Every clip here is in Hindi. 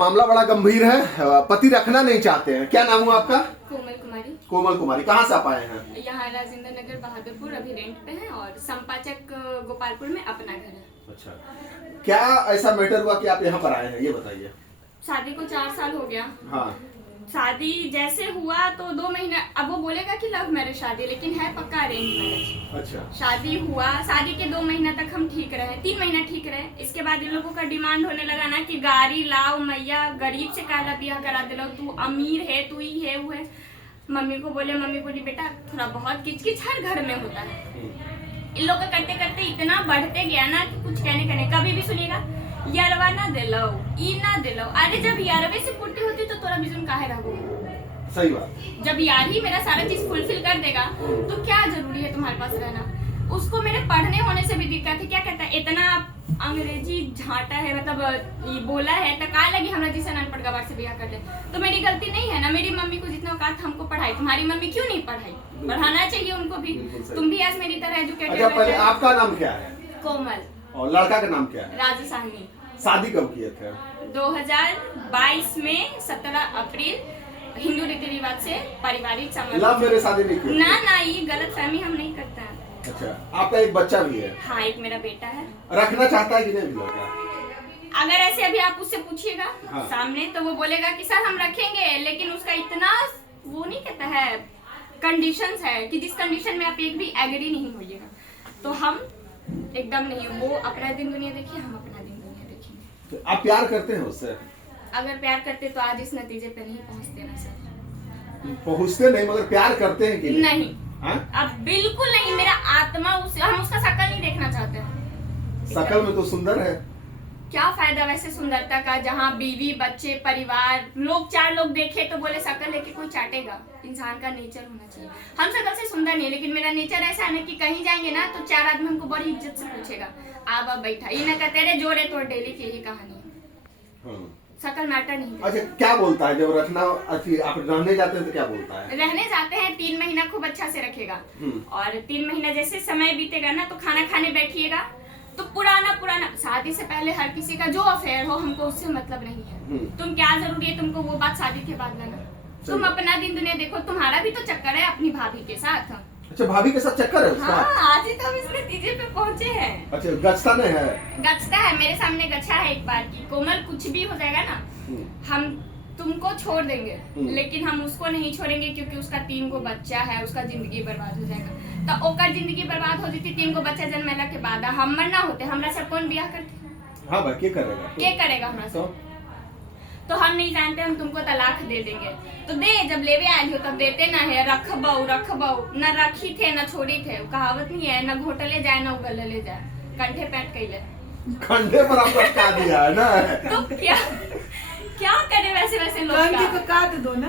मामला बड़ा गंभीर है। पति रखना नहीं चाहते हैं। क्या नाम हुआ आपका? कोमल कुमारी। कोमल कुमारी। कहाँ से आप आए हैं? यहाँ राजेंद्र नगर बहादुरपुर अभी रेंट पे है और संपाचक गोपालपुर में अपना घर है। अच्छा, क्या ऐसा मैटर हुआ कि आप यहाँ पर आए हैं, ये बताइए। शादी को 4 साल हो गया। हाँ। शादी जैसे हुआ तो 2 महीने, अब वो बोलेगा कि लव मैरिज शादी, लेकिन है पक्का अरेंज मैरिज। अच्छा। शादी हुआ, शादी के 2 महीना तक हम ठीक रहे, 3 महीना ठीक रहे। इसके बाद इन लोगों का डिमांड होने लगा ना कि गाड़ी लाओ मैया, गरीब से काला ब्याह करा दिलो, तू अमीर है, तू ही है वो है। मम्मी को बोली बेटा थोड़ा बहुत किचकिच हर घर में होता है। इन लोग का करते करते इतना बढ़ते गया ना कि कुछ कहने का नहीं। कभी भी सुनिएगा यारवा ना दिलो, ई ना दिलो। अरे जब यारवे से पुट्टी होती तो तोरा बिजुन काहे रहो। सही बात। जब यार ही मेरा सारा चीज फुलफिल कर देगा तो क्या जरूरी है तुम्हारे पास रहना। उसको मेरे पढ़ने होने से भी दिक्कत है। क्या कहता है इतना अंग्रेजी झाटा है, मतलब ये बोला है तो का लगी हमरा जिसे अनपढ़ गवार से ब्याह कर ले। तो मेरी गलती नहीं है ना। मेरी मम्मी को जितना औकात हमको पढ़ाई, तुम्हारी मम्मी क्यों नहीं पढ़ाई? पढ़ाना चाहिए उनको भी। तुम भी आज मेरी तरह एजुकेटेड। अच्छा, पहले आपका नाम क्या है? कोमल। और लड़का का नाम क्या है? राजू साहनी। शादी कब किए थे? 2022 में 17 अप्रैल हिंदू रीति रिवाज से पारिवारिक लव मेरे शादी नहीं की? ना ये गलत फहमी हम नहीं करते हैं। अच्छा, आपका एक बच्चा भी है? हाँ, एक मेरा बेटा है। रखना चाहता है कि नहीं लड़का? अगर ऐसे अभी आप उससे पूछिएगा हाँ। सामने तो वो बोलेगा कि सर हम रखेंगे, लेकिन उसका इतना वो नहीं कहता है, कंडीशंस है कि जिस कंडीशन में आप एक भी एग्री नहीं होइएगा तो हम एकदम नहीं। वो अपना दिन दुनिया देखिए, हम अपना दिन दुनिया देखेंगे। तो आप प्यार करते हैं उससे? अगर प्यार करते तो आज इस नतीजे पे नहीं पहुंचते ना सर। पहुंचते नहीं, मगर प्यार करते हैं कि नहीं? हाँ? अब बिल्कुल नहीं। मेरा आत्मा उसे, हम उसका शक्ल नहीं देखना चाहते हैं। शक्ल में तो सुंदर है। क्या फायदा वैसे सुंदरता का, जहाँ बीवी बच्चे परिवार लोग 4 लोग देखे तो बोले शक्ल लेके कोई चाटेगा। इंसान का नेचर होना चाहिए। हम शक्ल से सुंदर नहीं, लेकिन मेरा नेचर ऐसा है ना कि कहीं जाएंगे ना तो 4 आदमी हमको बड़ी इज्जत से पूछेगा आवा बैठा, ये ना कहते रे जोड़े तोड़ डेली की यही कहानी है। शक्ल मैटर नहीं करता। अच्छा, क्या बोलता है जब रखना आप रहने जाते हैं तो क्या बोलता है? रहने जाते हैं 3 महीना खूब अच्छा से रखेगा और 3 महीना जैसे समय बीतेगा ना तो खाना खाने बैठिएगा तो पुराना शादी से पहले हर किसी का जो अफेयर हो हमको उससे मतलब नहीं है। तुम क्या जरूरी है तुमको वो बात शादी के बाद लाना। तुम अपना दिन दुनिया देखो। तुम्हारा भी तो चक्कर है अपनी भाभी के साथ। अच्छा, भाभी के साथ चक्कर है उसका? हाँ, आज ही तो हम इस नतीजे पे पहुंचे हैं। अच्छा, गचता नहीं है? गचता है, मेरे सामने गच्छा है एक बार की। कोमल कुछ भी हो जाएगा ना हम तुमको छोड़ देंगे, लेकिन हम उसको नहीं छोड़ेंगे क्योंकि उसका 3 गो बच्चा है, उसका जिंदगी बर्बाद हो जाएगा। तो ओकर जिंदगी बर्बाद हो जाती 3 गो बच्चा जन्मेला के बाद। हम ना होते हमरा से कौन ब्याह करते? हाँ भाई, क्या करेगा हमरा से? तो हम नहीं जानते, हम तुमको तलाक दे देंगे। तो दे, जब लेवे आए हो तब देते ना है। रखबऊ न रखी थे न छोड़ी थे, कहावत नहीं है, न घोटले जाए न उगलले जाए, कंठे पैट कैले। कंधे पर आपका क्या दिया है ना? तो क्या करे वैसे लोग का? तो काट दो ना।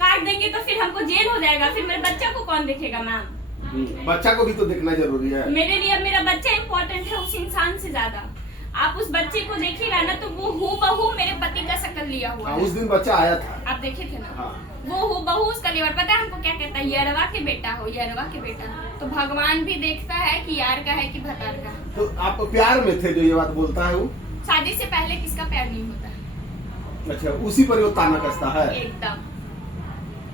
काट देंगे तो फिर हमको जेल हो जाएगा। फिर मेरे बच्चा को कौन देखेगा मैम? बच्चा को भी तो देखना जरूरी है। मेरे लिए मेरा बच्चा इम्पोर्टेंट है उस इंसान से ज्यादा। आप उस बच्चे को देखिएगा ना तो वो हूबहू मेरे पति का शक्ल लिया हुआ है। उस दिन बच्चा आया था, आप देखे थे ना? हाँ। वो हूबहू उसका लीवर। पता है हमको क्या कहता है? यरवा के बेटा हो, यरवा के बेटा। तो भगवान भी देखता है कि यार का है कि भतार का। तो आप प्यार में थे जो ये बात बोलता है वो? शादी से पहले किसका प्यार नहीं होता है? अच्छा, उसी पर वो ताना कसता है एकदम।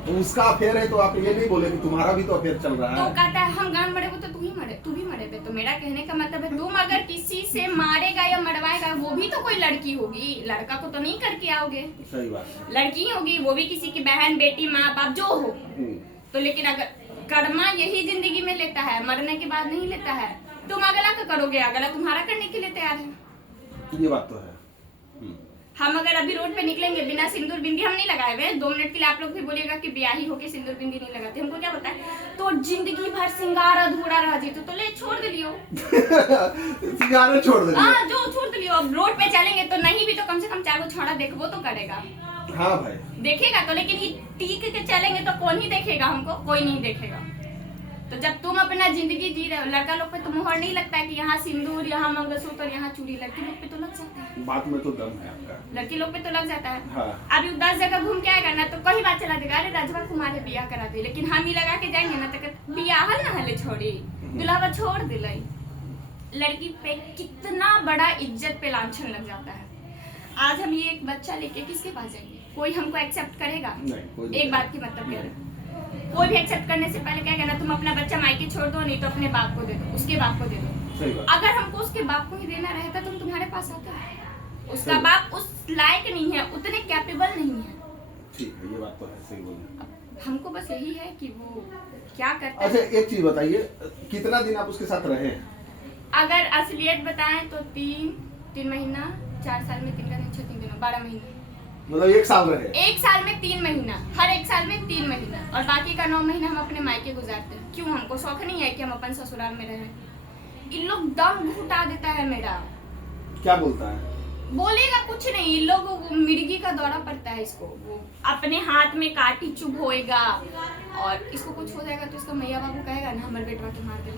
तो उसका अफेयर है तो आप ये नहीं बोले कि तुम्हारा भी तो अफेयर चल रहा तो है? कहता है हम गान मरे वो तो तू भी मरे थे। तो मेरा कहने का मतलब है तुम अगर किसी से मारेगा या मरवाएगा वो भी तो कोई लड़की होगी, लड़का को तो नहीं करके आओगे। सही बात है। लड़की होगी, वो भी किसी की बहन बेटी माँ बाप जो हो। तो लेकिन अगर कर्मा यही जिंदगी में लेता है, मरने के बाद नहीं लेता है। तुम अगला का करोगे, अगला तुम्हारा करने के लिए तैयार है। ये बात तो है। हम अगर अभी रोड पे निकलेंगे बिना सिंदूर बिंदी हम नहीं लगाए हुए, 2 मिनट के लिए आप लोग भी बोलिएगा कि ब्याही होके सिंदूर बिंदी नहीं लगाते, हमको क्या पता है? तो जिंदगी भर सिंगार अधूरा रह जीतो तो ले छोड़ दिलियो। सिंगार छोड़ दे। हाँ, जो छोड़ दिलियो। अब रोड पे चलेंगे तो नहीं भी तो कम से कम 4 गो छौड़ा देखबो तो करेगा। हाँ भाई, देखेगा तो, लेकिन ये टीक के चलेंगे तो कौन ही देखेगा हमको? कोई नहीं देखेगा। तो जब तुम अपना जिंदगी जी रहे हो, लड़का लोग पे तो मोहर नहीं लगता है कि यहाँ सिंदूर, यहाँ मंगलसूत्र, यहाँ चूड़ी। लड़की लोग पे तो लग जाता है। बात में तो दम है आपका। लड़की लोग पे तो लग जाता है। हाँ। अभी 10 जगह घूम के आएगा ना तो कहीं बात चला देगा, अरे राजवा कुमार है ब्याह करा दे। लेकिन हम ही लगा के जाएंगे ना तो ब्याह ना हले छोड़ी, दुल्हा छोड़ दिलाई। लड़की पे कितना बड़ा इज्जत पे लांछन लग जाता है। आज हम ये एक बच्चा लेके किसके पास जाएंगे? कोई हमको एक्सेप्ट करेगा? नहीं, कोई नहीं एक बात की मतलब क्या है, कोई भी एक्सेप्ट करने से पहले क्या कहना, तुम अपना बच्चा मायके छोड़ दो, नहीं तो अपने बाप को दे दो, उसके बाप को दे दो। सही बात। अगर हमको उसके बाप को ही देना रहता तो तुम्हारे पास आता है। उसका सही। बाप उस लायक नहीं है, उतने कैपेबल नहीं है। ठीक है, ये बात तो है, सही बोली। हमको बस यही है कि वो क्या करता अच्छा, है। एक चीज बताइए, कितना दिन आप उसके साथ रहे? अगर असलियत बताएं तो 3 महीना, 4 साल में 3 का नहीं, 3 दिनों, 12 महीने। मतलब 1 साल रहे? 1 साल में 3 महीना, हर 1 साल में 3 महीना, और बाकी का 9 महीना हम अपने मायके गुजारते हैं। क्यों? हमको शौक नहीं है कि हम अपन ससुराल में रहें। इन लोग दम घुटा देता है मेरा। क्या बोलता है? बोलेगा कुछ नहीं, इन लोग वो मिर्गी का दौरा पड़ता है इसको। वो अपने हाथ में काटी चुभ होएगा, और इसको कुछ हो जाएगा तो इसका मैया बाबू कहेगा ना हमारे बेटवा के मार दे।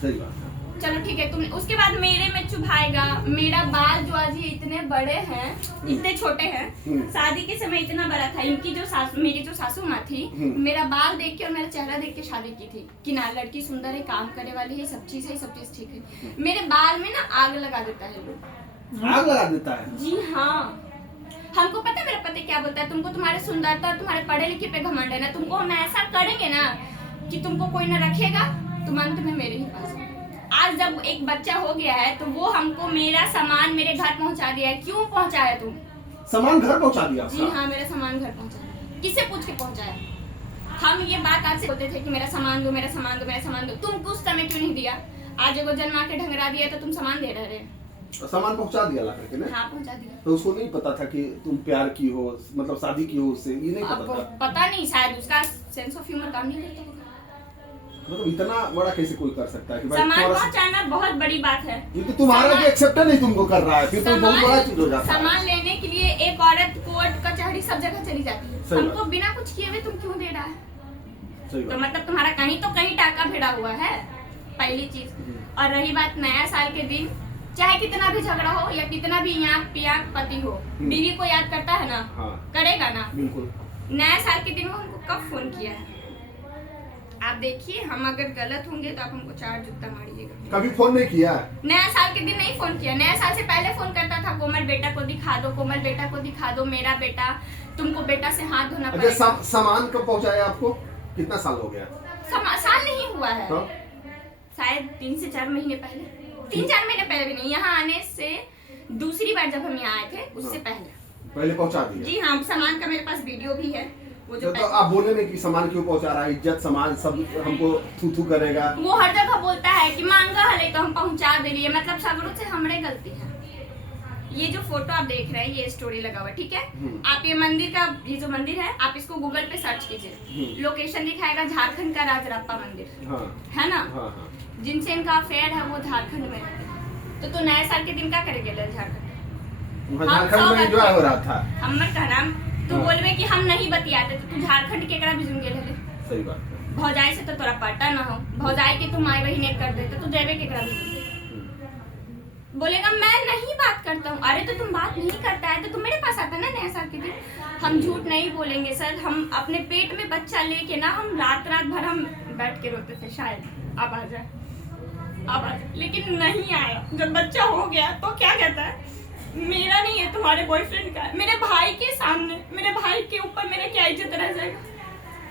सही बात है। चलो ठीक है, तुमने उसके बाद मेरे में चुभाएगा। मेरा बाल जो आज ये इतने बड़े हैं, इतने छोटे हैं, शादी के समय इतना बड़ा था। इनकी जो सासू, मेरी जो सासू माँ थी, मेरा बाल देख के और मेरा चेहरा देख के शादी की थी कि ना लड़की सुंदर है, काम करने वाली है, सब चीज है, सब चीज ठीक है। मेरे बाल में ना आग लगा देता है लोग। आग लगा देता है? जी हाँ। हमको पता है मेरा पति क्या बोलता है, तुमको तुम्हारे सुंदरता और तुम्हारे पढ़े लिखे पे घमंड है ना, तुमको हम ऐसा करेंगे ना कि तुमको कोई ना रखेगा, तुम अंत में मेरे ही पास। आज जब एक बच्चा हो गया है तो वो हमको मेरा सामान मेरे घर पहुंचा दिया है। क्यों पहुंचाया तुम? सामान घर पहुंचा दिया? जी हाँ, मेरा सामान घर पहुंचाया। किससे पूछ के पहुंचाया? हम ये बात आज से बोलते थे कि मेरा सामान दो, मेरा सामान दो, मेरा सामान दो। तुम कुछ समय क्यों नहीं दिया? आज एगो जन्मा के ढंगरा दिया तो तुम सामान दे रहे। सामान पहुंचा दिया ला करके ना? हाँ, पहुंचा दिया। तो उसको नहीं पता था कि तुम प्यार की हो, मतलब शादी की हो उससे? ये नहीं अब पता था? पता नहीं, शायद उसका सेंस ऑफ ह्यूमर काम नहीं करता होगा। मतलब इतना बड़ा कैसे कोई कर सकता है कि भाई सामान तुम्हारा- पहुंचाना बहुत बड़ी बात है। ये तो तुम्हारा भी एक्सेप्ट नहीं तुमको कर रहा है, फिर तो बहुत बड़ा चीज हो जाता है। सामान लेने के लिए एक औरत कोर्ट कचहरी सब जगह चली जाती है। सही हमको बात। बिना कुछ किए हुए तुम क्यों दे रहा है? सही तो बात। मतलब तुम्हारा कहीं तो कहीं टाका भिड़ा हुआ है, पहली चीज। और रही बात नया साल के दिन, चाहे कितना भी झगड़ा हो या कितना भी याक पियाक पति हो, बीवी को याद करता है ना? हाँ। करेगा ना? बिल्कुल। नया साल के दिन वो हमको कब फोन किया है? आप देखिए, हम अगर गलत होंगे तो आप हमको 4 जूता मारिएगा। कभी फोन नहीं किया? नया साल के दिन नहीं फोन किया। नया साल से पहले फोन करता था, कोमल बेटा को दिखा दो, कोमल बेटा को दिखा दो, मेरा बेटा, तुमको बेटा से हाथ धोना अच्छा, पड़ेगा। सामान कब पहुंचाया आपको? कितना साल हो गया? साल नहीं हुआ है, तो? शायद 3 से 4 महीने पहले। 3-4 महीने पहले भी नहीं, यहाँ आने से दूसरी बार जब हम यहाँ आए थे उससे पहले पहुंचा दिया? जी हाँ, सामान का मेरे पास वीडियो भी है। वो जो तो आप बोले नहीं कि सामान क्यों पहुंचा रहा है, इज्जत सामान सब हमको थू थू करेगा? वो हर जगह बोलता है कि मांगा हले तो हम पहुंचा दे रही है, मतलब सगड़ों से हमरे गलती है। ये जो फोटो आप देख रहे हैं, ये स्टोरी लगा हुआ, ठीक है? आप ये मंदिर का, ये जो मंदिर है, आप इसको गूगल पे सर्च कीजिए, लोकेशन दिखाएगा झारखंड का राजरप्पा मंदिर। हाँ। है ना? हाँ, हाँ। जिनसे इनका अफेयर है वो झारखंड में रहते हैं। तो नया साल के दिन क्या करेंगे झारखंड? झारखंड में एंजॉय हो रहा था। हमर कहना तू हाँ। बोलबे कि हम नहीं बतियाते तो तू झारखंड केकरा बिजुन गेल हले? सही बात है। भौजाई से तो तोरा पता ना हो, भौजाई के तू माई बहिन एक कर दे तो तू जेबे केकरा बिजुन? बोलेगा मैं नहीं बात करता हूँ। अरे तो तुम बात नहीं करता है तो तुम मेरे पास आता ना नया साल के दिन। हम झूठ नहीं बोलेंगे सर, हम अपने पेट में बच्चा लेके ना, हम रात भर हम बैठ के रोते थे शायद अब आ जाए, अब आ जाए, लेकिन नहीं आया। जब बच्चा हो गया तो क्या कहता है, मेरा नहीं है तुम्हारे बॉयफ्रेंड का है। मेरे भाई के सामने, मेरे भाई के ऊपर मेरा क्या इज्जत रह जाएगा?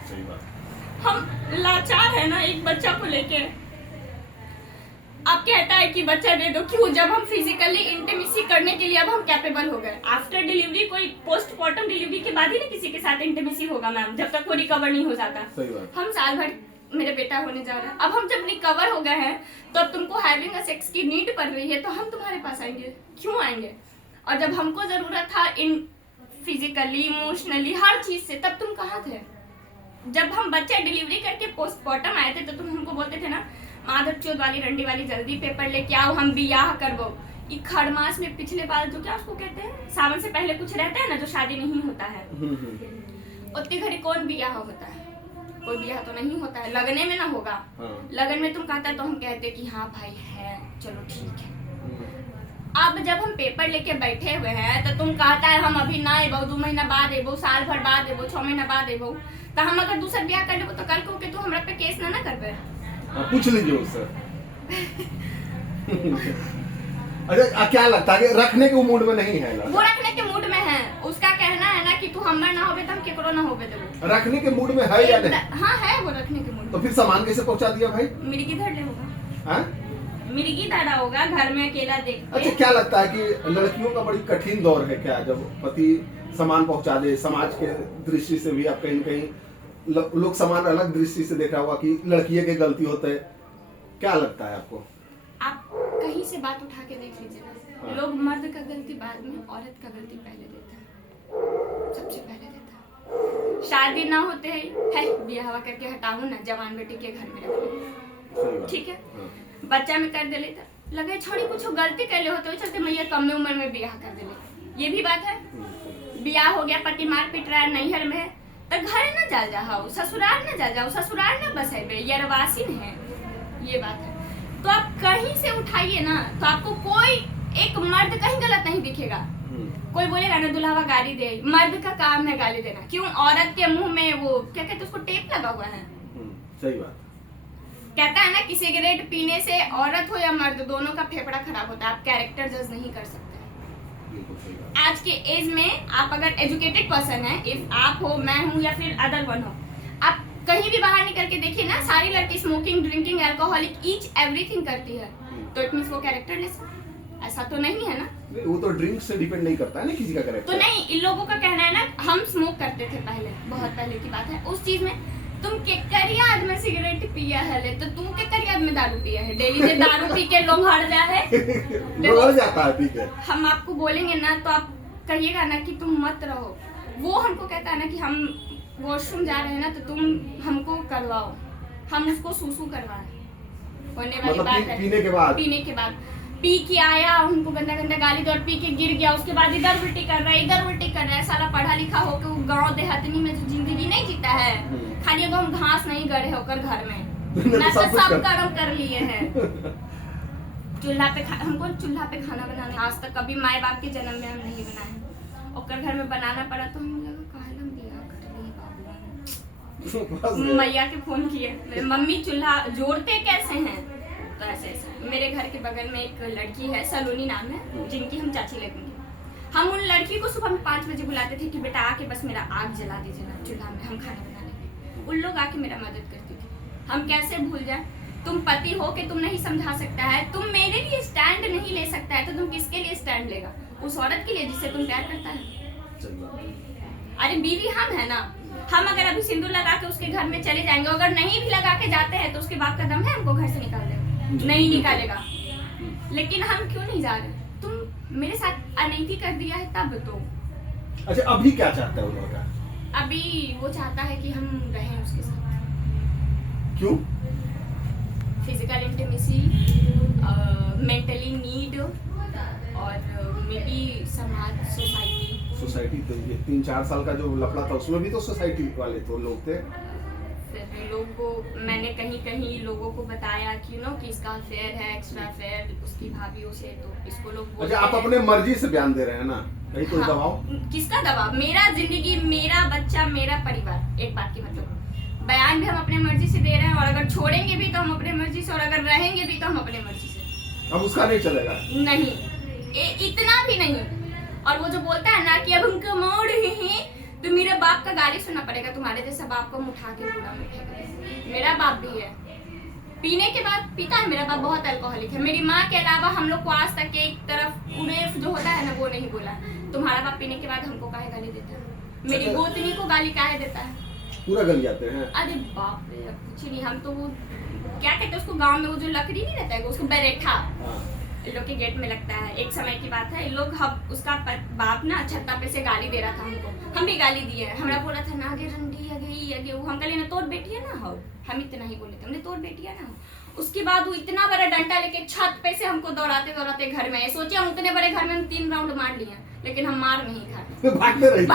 सही बात। हम लाचार है ना एक बच्चा को लेके। अब कहता है कि बच्चा दे दो, क्यों? जब हम फिजिकली इंटीमेसी करने के लिए अब हम कैपेबल हो गए। आफ्टर डिलीवरी, कोई पोस्टमार्टम डिलीवरी के बाद ही ना किसी के साथ इंटीमेसी होगा मैम, जब तक वो रिकवर नहीं हो जाता। सही बात। हम साल भर, मेरे बेटा होने जा रहा है, अब हम जब रिकवर हो गए हैं तो अब तुमको हैविंग अ सेक्स की नीड पड़ रही है तो हम तुम्हारे पास आएंगे। क्यों आएंगे? और जब हमको जरूरत था इन फिजिकली, इमोशनली, हर चीज से, तब तुम कहाँ थे? जब हम बच्चा डिलीवरी करके पोस्टमार्टम आए थे तो तुम हमको बोलते थे ना, माधव चौथ वाली रंडी वाली जल्दी पेपर लेके आओ, हम बियाह करबो। ये खड़मास में पिछले बार जो क्या उसको कहते हैं, सावन से पहले कुछ रहता है ना जो शादी नहीं होता है, उतनी घड़ी कौन बियाह होता है? कोई बियाह तो नहीं होता है, लगने में ना होगा। लगन में तुम कहता तो हम कहते कि हाँ भाई है, चलो ठीक है। अब जब हम पेपर लेके बैठे हुए हैं तो तुम कहता है हम अभी ना एबो, 2 महीना बाद एबो, साल भर बाद एबो, 6 महीना बाद एबो। तो हम अगर दूसरा ब्याह कर लेबो तो कल को के तू हमरा पे केस ना करबे? पूछ लीजिए उससे। अच्छा क्या लगता है कि रखने के मूड में नहीं है वो रखने के मूड में है। उसका कहना है ना कि तू हमर ना होबे तो हम केकरो ना होबे देबो। रखने के मूड में है या नहीं? हाँ है वो रखने के मूड तो में। फिर सामान कैसे पहुंचा दिया भाई? मिर्गी धड़ होगा, हाँ? मिर्गी धड़ा होगा घर में अकेला देख के। अच्छा क्या लगता है कि लड़कियों का बड़ी कठिन दौर है क्या, जब पति सामान पहुंचा दे? समाज के दृष्टि से भी आप कहीं न कहीं लोग सामान अलग दृष्टि से देखा होगा कि लड़कियों की गलती होता है, क्या लगता है आपको? आप कहीं से बात उठा के देख लीजिए, लोग मर्द का गलती बाद में, औरत का गलती पहले देता है, सबसे पहले देता है। शादी ना होते है ब्याह करके हटाऊ ना, जवान बेटी के घर में रख, ठीक है, बच्चा में कर दे लेता, लगे छोड़ी कुछ गलती कर ले होते चलते मैया कम उम्र में ब्याह कर दे ले। ये भी बात है, ब्याह हो गया, पति मार पिट रहा है, नैहर में है तो घर न जा जाओ, ससुराल न जा जाओ, ससुराल न बसेबे, यरवासिन है, ये बात है। तो आप कहीं से उठाइए ना, तो आपको कोई एक मर्द कहीं गलत नहीं दिखेगा। कोई बोलेगा ना दुल्हावा गाली दे, मर्द का काम है गाली देना, क्यों? औरत के मुंह में वो क्या कहते हैं उसको, टेप लगा हुआ है। सही बात। कहता है ना कि सिगरेट पीने से औरत हो या मर्द दोनों का फेफड़ा खराब होता है। आप कैरेक्टर जज नहीं कर सकते। आज के एज में आप अगर एजुकेटेड पर्सन है, इफ आप हो, मैं हूँ या फिर अदर वन हो, आप कहीं भी बाहर निकल के देखिए ना, सारी लड़की smoking, drinking, alcoholic, each everything करती है, तो इट मींस वो कैरेक्टरलेस, ऐसा तो नहीं है ना? वो तो ड्रिंक से डिपेंड नहीं करता है ना किसी का कैरेक्टर। तो नहीं, इन लोगों का कहना है ना, हम स्मोक करते थे पहले, बहुत पहले की बात है, उस चीज में तुम के करियाद में सिगरेट पिया है ले, तो तुम के करियाद में दारू पिया है, डेली से दारू पी के लोग हट जा है लोग जाता है पी के। हम आपको बोलेंगे ना तो आप कहिएगा ना कि तुम मत रहो। वो हमको कहता है ना कि हम वॉशरूम जा रहे हैं ना, तो तुम हमको करवाओ, हम उसको सूसू करवाएं, होने वाली बात है। पीने के बाद पी के आया, उनको गंदा गंदा गाली दे और पी के गिर गया, उसके बाद इधर उल्टी कर रहा है, इधर उल्टी कर रहा है। सारा पढ़ा लिखा होकर वो गाँव देहातनी में जो जिंदगी नहीं जीता है, खाली अगर हम घास नहीं गड़े होकर घर में ना, तो सब कर्म कर लिए हैं। चूल्हा पे हमको चूल्हा पे खाना बनाना आज तक कभी माए बाप के जन्म में हम नहीं बनाए, और घर में बनाना पड़ा तो हम लगा काहे हम बियाह कर लिए। मैया के फोन किए, मम्मी चूल्हा जोड़ते कैसे हैं, तो ऐसे ऐसे। मेरे घर के बगल में एक लड़की है, सलोनी नाम है, जिनकी हम चाची लगेंगे। हम उन लड़की को सुबह में 5 बजे बुलाते थे कि बेटा आके बस मेरा आग जला दीजिए ना चूल्हा में, हम खाना बना लेंगे। उन लोग आके मेरा मदद करती थी। हम कैसे भूल जाए? तुम पति हो के तुम नहीं समझा सकता है, तुम मेरे लिए स्टैंड नहीं ले सकता है, तो तुम किसके लिए स्टैंड लेगा? उस औरत के लिए जिससे तुम प्यार करता है। अरे बीवी हम है ना, हम अगर अभी सिंदूर लगा के उसके घर में चले जाएंगे, अगर नहीं भी लगा के जाते हैं तो उसके बाप का दम है हमको घर से निकाल देगा? नहीं निकालेगा। लेकिन हम क्यों नहीं जा रहे? तुम मेरे साथ अनैति कर दिया है तब तो। अच्छा अभी क्या चाहता है उनका? अभी वो चाहता है कि हम रहें उसके साथ। क्यों? फिजिकल इंटीमेसी, मेंटली नीड, और मे बी समाज, सोसाइटी। तो ये 3-4 साल का जो लफड़ा था उसमें भी तो सोसाइटी वाले तो लोग थे। फिर लोग को मैंने कहीं लोगों को बताया कि कि इसका अफेयर है, एक्स्ट्रा अफेयर उसकी भाभीयों से, तो इसको लोग अच्छा आप अपने मर्जी से बयान दे रहे हैं ना, कहीं कोई दबाव? किसका दबाव? मेरा जिंदगी, मेरा बच्चा, मेरा परिवार, एक बात की मतलब बयान भी हम अपने मर्जी से दे रहे हैं, और अगर छोड़ेंगे भी तो हम अपने मर्जी से, और अगर रहेंगे भी तो हम अपने मर्जी से। अब उसका नहीं चलेगा? नहीं, इतना भी नहीं। और वो जो बोलता है ना कि अब हम कमोड़ हैं, तो मेरे बाप का गाली सुनना पड़ेगा, तुम्हारे जैसा बाप को उठा के कूड़ा में फेंक दे। मेरा बाप भी है, पीने के बाद पीता है, मेरा बाप बहुत अल्कोहलिक है। मेरी माँ के अलावा हम लोग को आज तक एक तरफ उरेफ जो होता है ना वो नहीं बोला। तुम्हारा बाप पीने के बाद हमको काहे गाली देता है? मेरी गोतनी को गाली काहे देता है? पूरा गल जाते हैं। अरे बाप रे, कुछ नहीं। हम तो वो क्या कहते हैं उसको, गांव में वो जो लकड़ी नहीं रहता है उसको बेरेठा, इन लोग के गेट में लगता है। एक समय की बात है, इन लोग उसका बाप ना छत्ता पे से गाली दे रहा था हमको, हम भी गाली दिए। हमरा बोला था ना गे रंडी अगे वो, हम कहले ना तोर बेटिया ना हो, हम इतना ही बोले थे, हमने तोर बेटिया ना हो। उसके बाद वो इतना बड़ा डंडा लेके छत पे से हमको दौड़ाते दौड़ाते घर में, सोचे हम उतने बड़े घर में हम 3 राउंड मार लिए, लेकिन हम मार नहीं खाए। भागते रहे।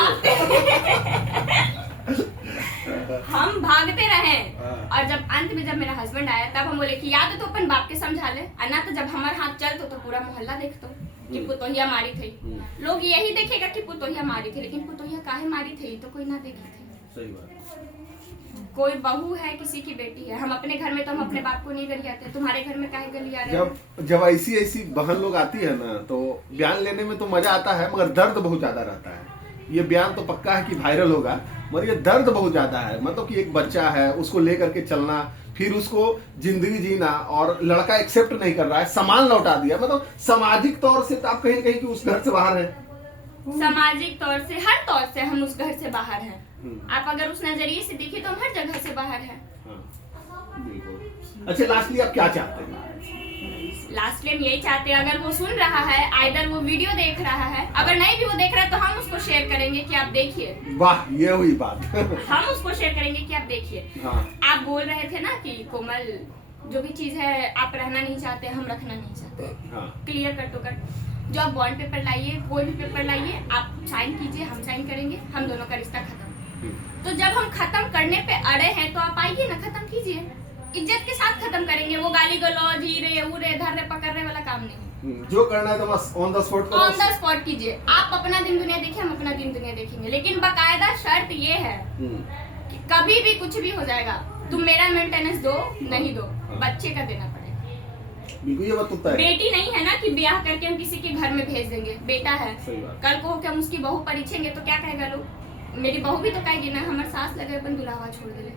हम भागते रहे। और जब अंत में जब मेरा हस्बैंड आया तब हम बोले कि या तो अपन बाप के समझा ले, ना तो जब हमारे हाथ चलतो तो पूरा मोहल्ला देखतो कि पुतोहिया मारी थी। लोग यही देखेगा कि पुतोहिया मारी थी, लेकिन पुतोहिया काहे मारी थी तो कोई ना देखी थी। सही बात। कोई बहू है, किसी की बेटी है। हम अपने घर में तो हम अपने बाप को नहीं गरियाते, तुम्हारे घर में काहे गरिया रहे हो? जब ऐसी बहन लोग आती है ना, तो बयान लेने में तो मजा आता है, मगर दर्द बहुत ज्यादा रहता है। ये बयान तो पक्का है कि वायरल होगा, मगर ये दर्द बहुत ज्यादा है। मतलब कि एक बच्चा है, उसको लेकर के चलना, फिर उसको जिंदगी जीना, और लड़का एक्सेप्ट नहीं कर रहा है, सामान लौटा दिया। मतलब सामाजिक तौर से तो आप कहीं कहीं कि उस घर से बाहर है। सामाजिक तौर से, हर तौर से हम उस घर से बाहर हैं। आप अगर उस नजरिए से देखिए तो हम हर जगह से बाहर हैं। बिल्कुल। अच्छा, लास्टली आप क्या चाहते हैं? लास्ट में यही चाहते हैं, अगर वो सुन रहा है, आइदर वो वीडियो देख रहा है, अगर नहीं भी वो देख रहा है तो हम उसको शेयर करेंगे कि आप देखिए। वाह, ये हुई बात। हम उसको शेयर करेंगे कि आप देखिए। हाँ। आप बोल रहे थे ना कि कोमल, जो भी चीज है आप रहना नहीं चाहते, हम रखना नहीं चाहते। हाँ। Clear cut to cut. जो आप बॉन्ड पेपर लाइए, कोई भी पेपर लाइए, आप साइन कीजिए, हम साइन करेंगे, हम दोनों का रिश्ता खत्म। तो जब हम खत्म करने पे अड़े हैं तो आप आइए ना, खत्म कीजिए, इज्जत के साथ खत्म करेंगे। वो गाली गलौज, ही रे ऊ रे धर रे पकड़ रे वाला काम नहीं। जो करना है तो बस ऑन द स्पॉट करो। ऑन द स्पॉट कीजिए। आप अपना दिन दुनिया देखिए, हम अपना दिन दुनिया देखेंगे, लेकिन बकायदा शर्त ये है कि कभी भी कुछ भी हो जाएगा, तुम मेरा मेंटेनेंस दो, नहीं दो, बच्चे का देना पड़ेगा। बिल्कुल, ये बात तो है। बेटी नहीं है ना कि ब्याह करके हम किसी के घर में भेज देंगे, बेटा है। सही बात। कल को हम उसकी बहू परीक्षेंगे तो क्या कहेगा लोग? मेरी बहू भी तो कहेगी ना, हमारे सास लगे अपन दुल्हावा छोड़ दे।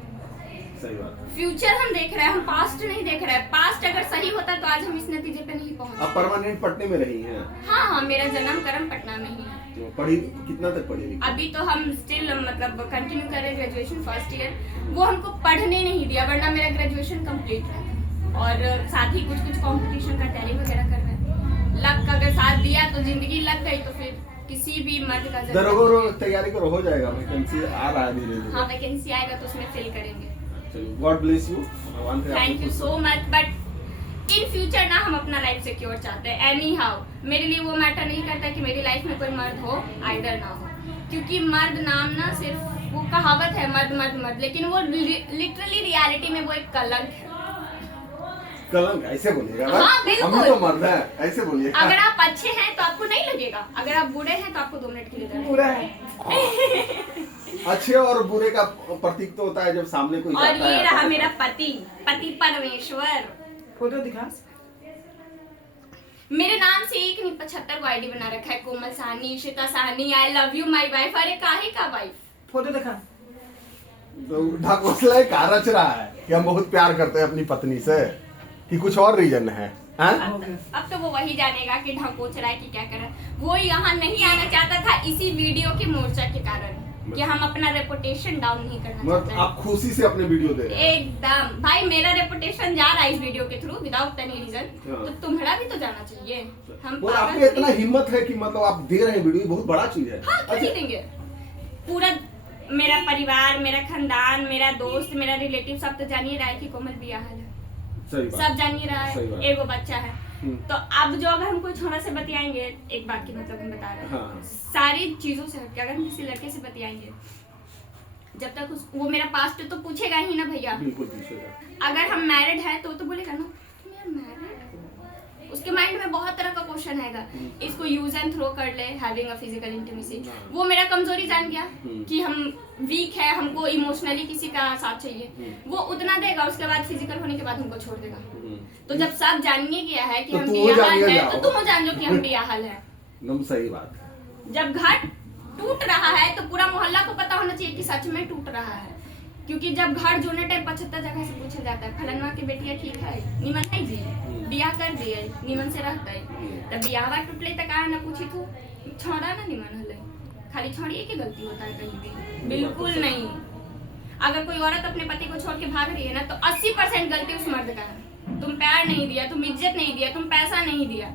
सही बात। फ्यूचर हम देख रहे हैं, हम पास्ट नहीं देख रहे हैं। पास्ट अगर सही होता तो आज हम इस नतीजे पे नहीं पहुंचे। आप परमानेंट पटने में रही हैं? हाँ हाँ, मेरा जन्म कर्म पटना में ही है। तो पढ़ी कितना तक पढ़ी लिखी? अभी तो हम स्टिल मतलब कंटिन्यू कर रहे हैं ग्रेजुएशन फर्स्ट ईयर। वो हमको पढ़ने नहीं दिया, वरना मेरा ग्रेजुएशन कंप्लीट है। और साथ ही कुछ कंपटीशन का तैयारी वगैरह कर रहे हैं। लक अगर साथ दिया तो जिंदगी लग गई, तो फिर किसी भी मर्द का जरूर तैयारी करो, हो जाएगा। वैकेंसी आ रहा है धीरे धीरे। हाँ, वैकेंसी आएगा तो उसमें फिल करेंगे। God bless you. Thank you so much. But in future ना हम अपना लाइफ सिक्योर चाहते हैं। एनी हाउ मेरे लिए वो मैटर नहीं करता कि मेरी लाइफ में कोई मर्द हो, आइदर ना हो। क्योंकि मर्द नाम ना सिर्फ वो कहावत है, मर्द मर्द मर्द, लेकिन वो लिटरली रियलिटी में वो एक कलंक है। कलंक ऐसे बोलिएगा? हाँ, बिल्कुल। हम तो मर्द है, ऐसे बोलिएगा। अगर आप अच्छे हैं तो आपको नहीं लगेगा, अगर आप बुरे हैं तो आपको 2 मिनट के लिए डर बुरा है। अच्छे और बुरे का प्रतीक तो होता है जब सामने कोई और जाता ये है। रहा मेरा पति परमेश्वर। फोटो दिखा। मेरे नाम से एक नहीं 75 को आईडी बना रखा है। Komal Sahni, Ishita Sahni, I love you my wife. अरे काहे का वाइफ? फोटो दिखा। तो ढकोसला का रच रहा है कि हम बहुत प्यार करते हैं अपनी पत्नी से, कि कुछ और रीजन है? अब तो वो वही जानेगा कि ढकोच रहा है कि क्या कर रहा है। वो यहाँ नहीं आना चाहता था इसी वीडियो के मोर्चा के कारण, कि हम अपना रेपुटेशन डाउन नहीं करना चाहते हैं। आप खुशी से अपने वीडियो दे रहे हैं। एकदम भाई, मेरा रेपुटेशन जा रहा है इस वीडियो के थ्रू विदाउट एनी रीजन, तो तुम्हारा भी तो जाना चाहिए। हम और आपको इतना हिम्मत है कि मतलब आप दे रहे हैं वीडियो, बहुत बड़ा चीज है। हाँ, क्यों नहीं देंगे? पूरा मेरा परिवार, मेरा खानदान, मेरा दोस्त, मेरा रिलेटिव सब तो जान ही रहा है कि कोमल बियाह है। सही बात। सब जान ही रहा सही है, बात। एगो बच्चा है। तो अब जो अगर हम कोई छोरा से बतियाएंगे, एक बात की मतलब हम बता रहे हैं, हाँ। सारी चीजों से हटके अगर हम किसी लड़के से बतियाएंगे, जब तक वो मेरा पास्ट तो पूछेगा ही ना भैया। बिल्कुल पूछेगा। अगर हम मैरिड है तो बोलेगा ना तुम यार मैरिड, उसके माइंड में बहुत तरह का क्वेश्चन आएगा। इसको यूज एंड थ्रो कर ले, हैविंग अ फिजिकल इंटीमेसी। वो मेरा कमजोरी जान गया कि हम वीक है, हमको इमोशनली किसी का साथ चाहिए, वो उतना देगा, उसके बाद फिजिकल होने के बाद हमको छोड़ देगा। तो जब सब जानने गया है कि तो हम तू बियाहल जानिए है, जाओ। तो तुम जान लो कि हम बियाहल है। एकदम सही बात। जब घर टूट रहा है तो पूरा मोहल्ला को पता होना चाहिए कि सच में टूट रहा है। क्योंकि जब घर जोड़ने टाइम 75 जगह से पूछा जाता है, फलनवा की बेटिया ठीक है, निमन है जी, बियाह कर दिए, निमन से रहता है, तब बियाहवा टूटले तक आया ना पूछी तू छोड़ा ना निमन हले, खाली छोड़िए की गलती होता है कहीं भी? बिल्कुल नहीं। अगर कोई औरत अपने पति को छोड़ के भाग रही है ना, तो 80% गलती उस मर्द का है। तुम प्यार नहीं दिया, तुम इज्जत नहीं दिया, तुम पैसा नहीं दिया,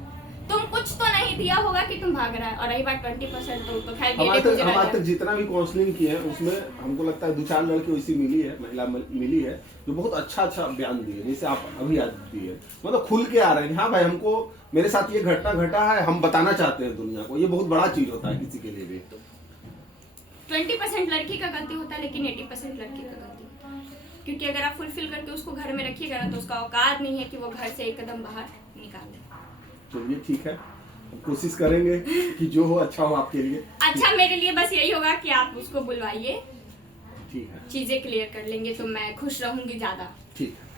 तुम कुछ तो नहीं दिया होगा कि तुम भाग रहा है। और रही बात 20% तो खैर हमारे तक जितना भी काउंसलिंग की है उसमें हमको लगता है 2-4 लड़की वैसी मिली है, महिला मिली है जो बहुत अच्छा बयान दिए, जैसे आप अभी आज दिए, मतलब खुल के आ रहे हैं। हाँ भाई, हमको मेरे साथ ये घटना घटा है, हम बताना चाहते हैं दुनिया को। ये बहुत बड़ा चीज होता है किसी के लिए भी। 20% लड़की का गलती होता है, लेकिन 80% लड़की का गलती होता है। क्योंकि अगर आप फुलफिल करके उसको घर में रखिएगा ना, तो उसका औकात नहीं है कि वो घर से एक कदम बाहर निकाल दे। चलिए ठीक है, कोशिश करेंगे कि जो हो अच्छा हो आपके लिए। अच्छा, मेरे लिए बस यही होगा कि आप उसको बुलवाइए, ठीक है, चीजें क्लियर कर लेंगे तो मैं खुश रहूंगी ज्यादा। ठीक है।